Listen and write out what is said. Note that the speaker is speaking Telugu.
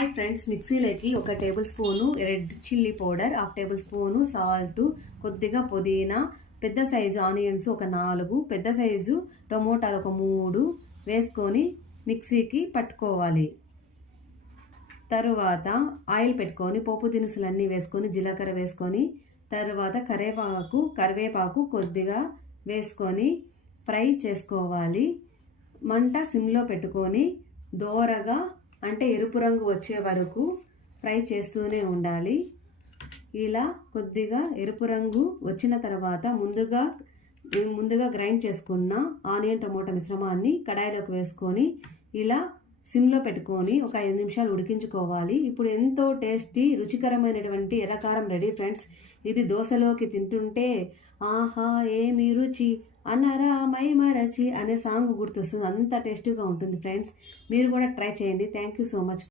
హాయ్ ఫ్రెండ్స్, మిక్సీలోకి 1 tablespoon red chilli powder, 1/2 tablespoon salt, కొద్దిగా పుదీనా, పెద్ద సైజు ఆనియన్స్ 4, పెద్ద సైజు టమోటాలు 3 వేసుకొని మిక్సీకి పట్టుకోవాలి. తరువాత ఆయిల్ పెట్టుకొని పోపు దినుసులన్నీ వేసుకొని జీలకర్ర వేసుకొని తర్వాత కరివేపాకు కొద్దిగా వేసుకొని ఫ్రై చేసుకోవాలి. మంట సిమ్లో పెట్టుకొని దోరగా అంటే ఎరుపు రంగు వచ్చే వరకు ఫ్రై చేస్తూనే ఉండాలి. ఇలా కొద్దిగా ఎరుపు రంగు వచ్చిన తర్వాత ముందుగా గ్రైండ్ చేసుకున్న ఆనియన్ టమోటా మిశ్రమాన్ని కడాయిలోకి వేసుకొని ఇలా సిమ్లో పెట్టుకొని ఒక 5 నిమిషాలు ఉడికించుకోవాలి. ఇప్పుడు ఎంతో టేస్టీ రుచికరమైనటువంటి ఎర్రకారం రెడీ ఫ్రెండ్స్. ఇది దోశలోకి తింటుంటే ఆహా ఏమి రుచి అనరా మైమరచి అనే సాంగ్ గుర్తొస్తుంది. అంత టేస్టీగా ఉంటుంది ఫ్రెండ్స్. మీరు కూడా ట్రై చేయండి. Thank you so much.